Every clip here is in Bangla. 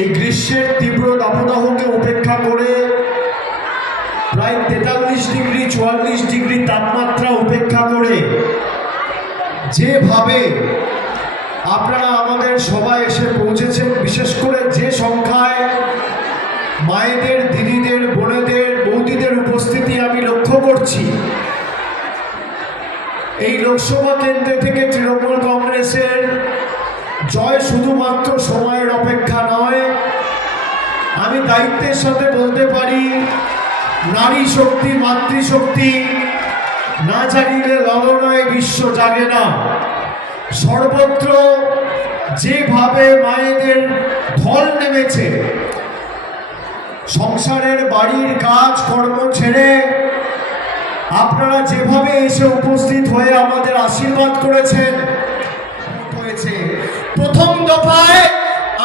এই গ্রীষ্মের তীব্র দাবদাহকে উপেক্ষা করে প্রায় 43 ডিগ্রি 44 ডিগ্রি তাপমাত্রা উপেক্ষা করে যেভাবে আপনারা আমাদের সবাই এসে পৌঁছেছেন, বিশেষ করে যে সংখ্যায় মায়েদের, দিদিদের, বোনেদের, বৌদিদের উপস্থিতি আমি লক্ষ্য করছি, এই লোকসভা কেন্দ্র থেকে তৃণমূল কংগ্রেসের জয় শুধুমাত্র সময়ের অপেক্ষা নয়, আমি দায়িত্বের সাথে বলতে পারি নারী শক্তি, মাতৃশক্তি না জাগিলে ললনায় বিশ্ব জাগে না। সর্বত্র যেভাবে মায়েদের ঢল নেমেছে, সংসারের বাড়ির কাজ কর্ম ছেড়ে আপনারা যেভাবে এসে উপস্থিত হয়ে আমাদের আশীর্বাদ করেছেন, প্রথম দফায়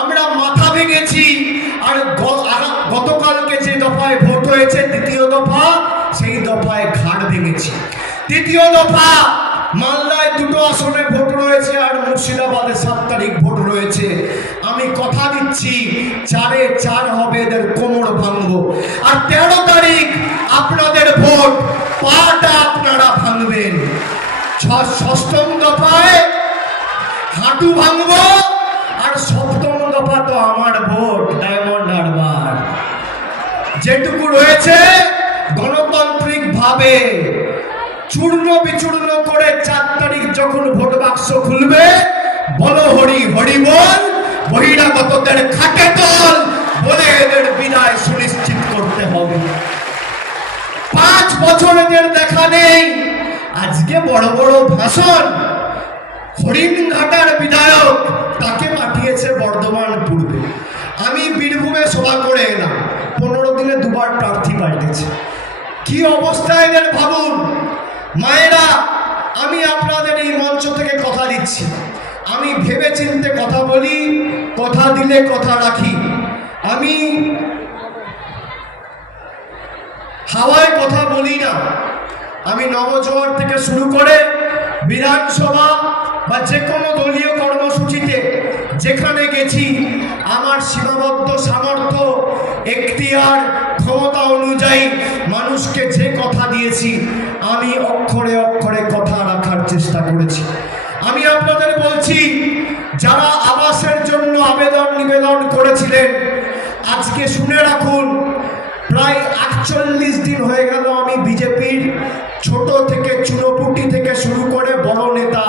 আমরা মাথা ভেঙেছি, আর গতকালকে যে দফায় ভোট হয়েছে দ্বিতীয় দফা, সেই দফায় ঘাড় ভেঙেছি। তৃতীয় দফা মালদায় 2টো আসনে ভোট রয়েছে আর মুর্শিদাবাদে 7 তারিখ ভোট রয়েছে। আমি কথা দিচ্ছি 4-এ 4 হবে, এদের কোমর ভাঙবো। আর 13 তারিখ আপনাদের ভোট, পাটা আপনারা ভাঙবেন। ষষ্ঠম দফায় হাঁটু ভাঙবো, আর সপ্তম দফা তো আমার ভোট, ডায়মন্ড হারবার। যেটুকু রয়েছে গণতান্ত্রিক ভাবে চূর্ণ বিচূর্ণ করে 4 তারিখ যখন ভোট বাক্স খুলবে, বলো হরি হরি বল, বহিরাগতদের খাটে তল বলে এদের বিদায় সুনিশ্চিত করতে হবে। 5 বছর এদের দেখা নেই, আজকে বড় বড় ভাষণ। হরিণঘাটার বিধায়ক, তাকে পাঠিয়েছে বর্ধমান পূর্বে। আমি বীরভূমে সভা করে এলাম, 15 দিনে 2বার প্রার্থী পাল্টেছে। কি অবস্থা এদের ভাবুন। মায়েরা, আমি আপনাদের এই মঞ্চ থেকে কথা দিচ্ছি, আমি ভেবে চিন্তে কথা বলি, কথা দিলে কথা রাখি। আমি হাওয়ায় কথা বলি না। আমি নবজোয়ার থেকে শুরু করে বিধানসভা বা যে কোনো দলীয় কর্মসূচিতে যেখানে গেছি, আমার সীমাবদ্ধ সামর্থ্য, এখতিয়ার, ক্ষমতা অনুযায়ী মানুষকে যে কথা দিয়েছি, আমি অক্ষরে অক্ষরে কথা রাখার চেষ্টা করেছি। আমি আপনাদের বলছি, যারা আবাসের জন্য আবেদন নিবেদন করেছিলেন, আজকে শুনে রাখুন, প্রায় 48 দিন হয়ে গেল আমি বিজেপির ছোট থেকে চুনোপুটি থেকে শুরু করে বড় নেতা,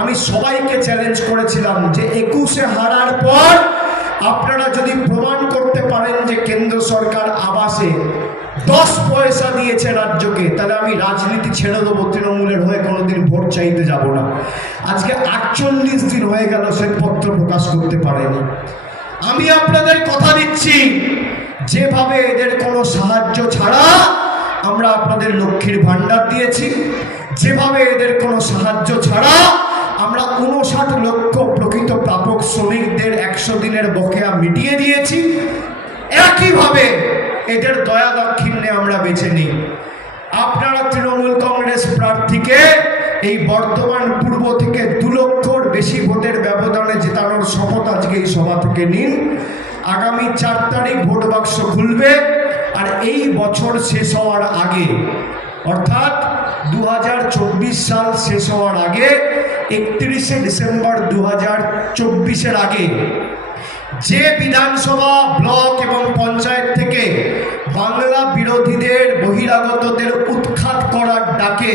আমি সবাইকে চ্যালেঞ্জ করেছিলাম যে 21-এ হারার পর আপনারা যদি প্রমাণ করতে পারেন যে কেন্দ্র সরকার আবাসে 10 পয়সা দিয়েছে রাজ্যকে, তাহলে আমি রাজনীতি ছেড়ে দেবো, তৃণমূলের হয়ে কোনোদিন ভোট চাইতে যাব না। আজকে 48 দিন হয়ে গেল শ্বেতপত্র প্রকাশ করতে পারেনি। আমি আপনাদের কথা দিচ্ছি, যেভাবে এদের কোনো সাহায্য ছাড়া আমরা আপনাদের লক্ষ্মীর ভান্ডার দিয়েছি, যেভাবে এদের কোনো সাহায্য ছাড়া আমরা 59 লক্ষ প্রকৃত প্রাপক শ্রমিকদের 100 দিনের বকেয়া মিটিয়ে দিয়েছি, একইভাবে এদের দয়া দাক্ষিণ্যে আমরা বেছে নিই। আপনারা তৃণমূল কংগ্রেস প্রার্থীকে এই বর্ধমান পূর্ব থেকে 2 লক্ষর বেশি ভোটের ব্যবধানে জেতানোর শপথ আজকে এই সভা থেকে নিন। আগামী 4 তারিখ ভোট বাক্স খুলবে, আর এই বছর শেষ হওয়ার আগে, অর্থাৎ 2024 সাল শেষ হওয়ার আগে, 31শে ডিসেম্বর 2024-এর আগে যে বিধানসভা, ব্লক এবং পঞ্চায়েত থেকে বাংলা বিরোধীদের, বহিরাগতদের উৎখাত করার ডাকে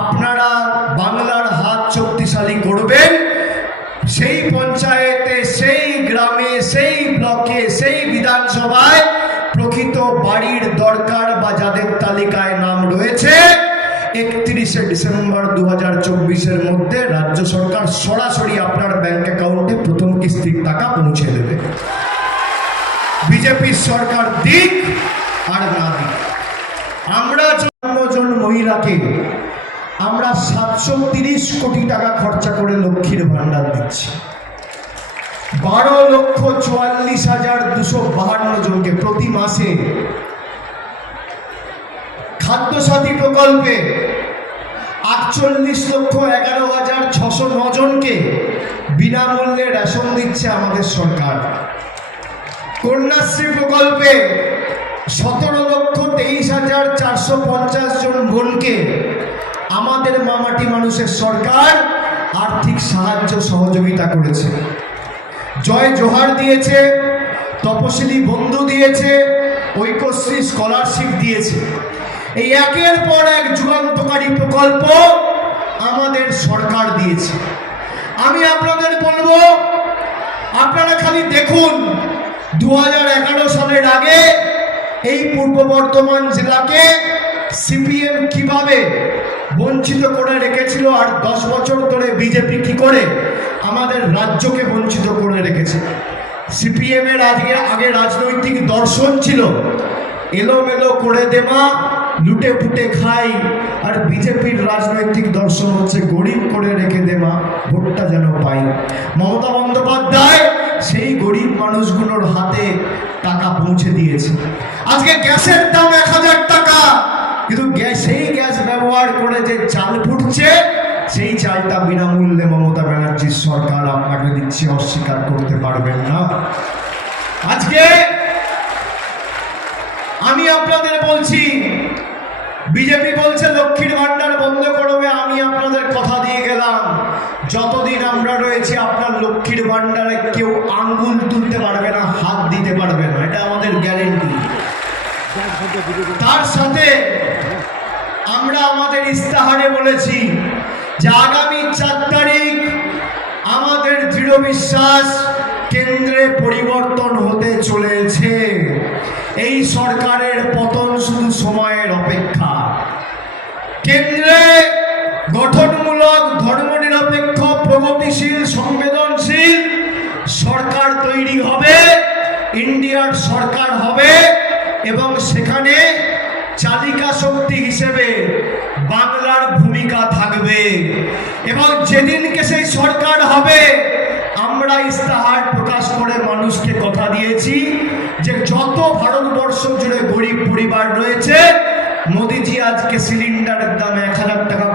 আপনারা বাংলার হাত শক্তিশালী করবেন, সেই পঞ্চায়েতে, সেই গ্রামে, সেই ব্লকে, সেই বিধানসভায় প্রকৃত বাড়ির দরকার বা যাদের তালিকায় নাম রয়েছে, 31শে ডিসেম্বর 2024-এর মধ্যে রাজ্য সরকার সরাসরি আপনার ব্যাংক অ্যাকাউন্টে প্রথম কিস্তির টাকা পৌঁছে দেবে। বিজেপির সরকার দিক আর না দিক, আমরা 54 জন মহিলাকে আমরা 730 কোটি টাকা খরচা করে লক্ষ্মীর ভান্ডার দিচ্ছি। 12,44,252 জনকে প্রতি মাসে। খাদ্যসাথী প্রকল্পে 48,11,609 জনকে বিনামূল্যে রেশন দিচ্ছে আমাদের সরকার। কন্যাশ্রী প্রকল্পে 17,23,450 জন বোনকে আমাদের মামাটি মানুষের সরকার আর্থিক সাহায্য সহযোগিতা করেছে। জয় জোহার দিয়েছে, তপশিলি বন্ধু দিয়েছে, ঐক্যশ্রী স্কলারশিপ দিয়েছে। এই একের পর এক যুগান্তকারী প্রকল্প আমাদের সরকার দিয়েছে। আমি আপনাদের বলবো, আপনারা খালি দেখুন 2011 সালের আগে এই পূর্ব বর্ধমান জেলাকে সিপিএম কিভাবে বঞ্চিত করে রেখেছিল, আর 10 বছর ধরে বিজেপি কি করে আমাদের রাজ্যকে বঞ্চিত করে রেখেছে। সিপিএম এর আগে রাজনৈতিক দর্শন ছিল এলোমেলো করে দেওয়া, লুটে পুটে খাই, আর বিজেপির রাজনৈতিক দর্শন হচ্ছে গরিব করে রেখে দেওয়া, ভোটটা যেন পাই। মমতা বন্দ্যোপাধ্যায় সেই গরিব মানুষগুলোর হাতে টাকা পৌঁছে দিয়েছে। আজকে গ্যাসের দাম 1000 টাকা, কিন্তু সেই গ্যাস ব্যবহার করে যে চাল ফুটছে, সেই চালটা বিনামূল্যে মমতা ব্যানার্জির সরকার আপনাকে দিচ্ছে, অস্বীকার করতে পারবেন না। আজকে আমি আপনাদের বলছি, বিজেপি বলছে লক্ষ্মীর ভান্ডার বন্ধ করবে। আমি আপনাদের কথা দিয়ে গেলাম, যতদিন আমরা রয়েছি আপনার লক্ষ্মীর ভান্ডারে কেউ আঙ্গুল তুলতে পারবে না, হাত দিতে পারবে না, এটা আমাদের গ্যারেন্টি। তার সাথে আমরা আমাদের ইস্তাহারে বলেছি যে আগামী 4 তারিখ আমাদের দৃঢ় বিশ্বাস কেন্দ্রে পরিবর্তন হতে চলেছে। এই সরকারের পতন শুধু সময়ের অপেক্ষা। কেন্দ্রে গঠনমূলক, ধর্মনিরপেক্ষ, প্রগতিশীল, সংবেদনশীল সরকার তৈরি হবে, ইন্ডিয়ার সরকার হবে, এবং সেখানে চালিকা শক্তি হিসেবে বাংলার ভূমিকা থাকবে। এবং যেদিনকে সেই সরকার হবে, আমরা ইস্তাহার প্রকাশ করে মানুষকে কথা দিয়েছি যে যত ভারতবর্ষ জুড়ে গরিব পরিবার রয়েছে, মোদিজি আজকে সিলিন্ডারের দাম 1000 টাকা